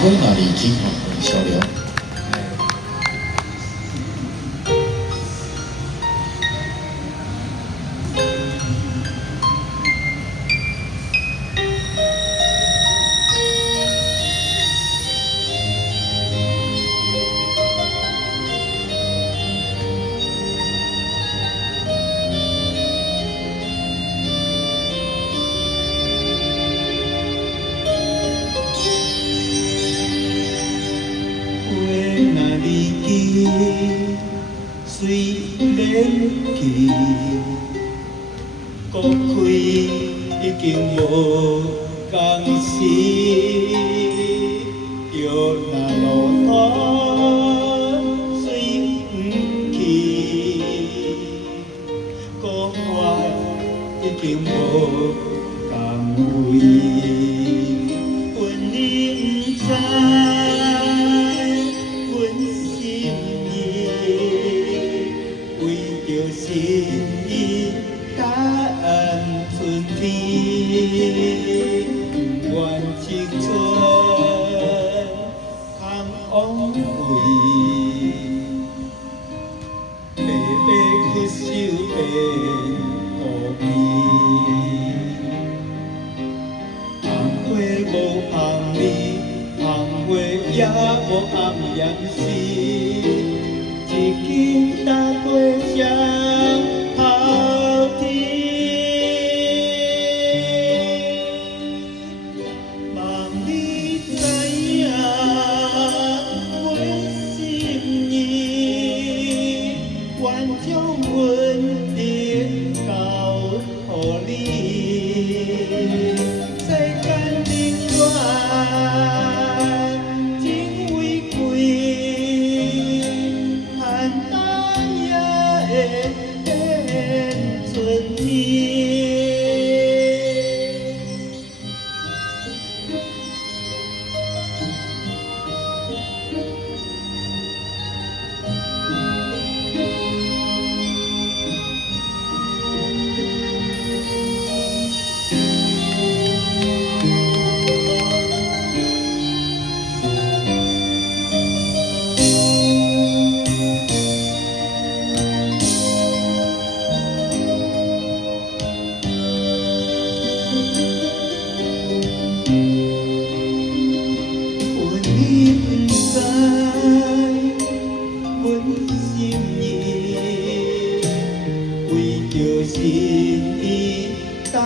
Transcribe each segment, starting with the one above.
我那里金黄小聊。虽然去，国开已经无共时，叫那路途虽不去，国外已经无共位，阮你不知。心意答案春天，不愿青春空枉费，白白去守变孤僻。红花无红叶，红花也无红颜丝，一经踏过城。将阮的交予你，世间冷暖真为贵，简单也会变春天。心意答案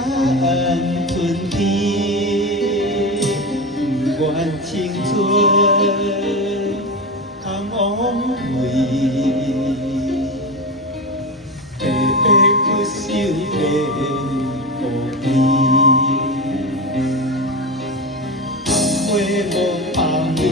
春天，不愿青春空枉费，白白去守变孤僻。红花无红叶。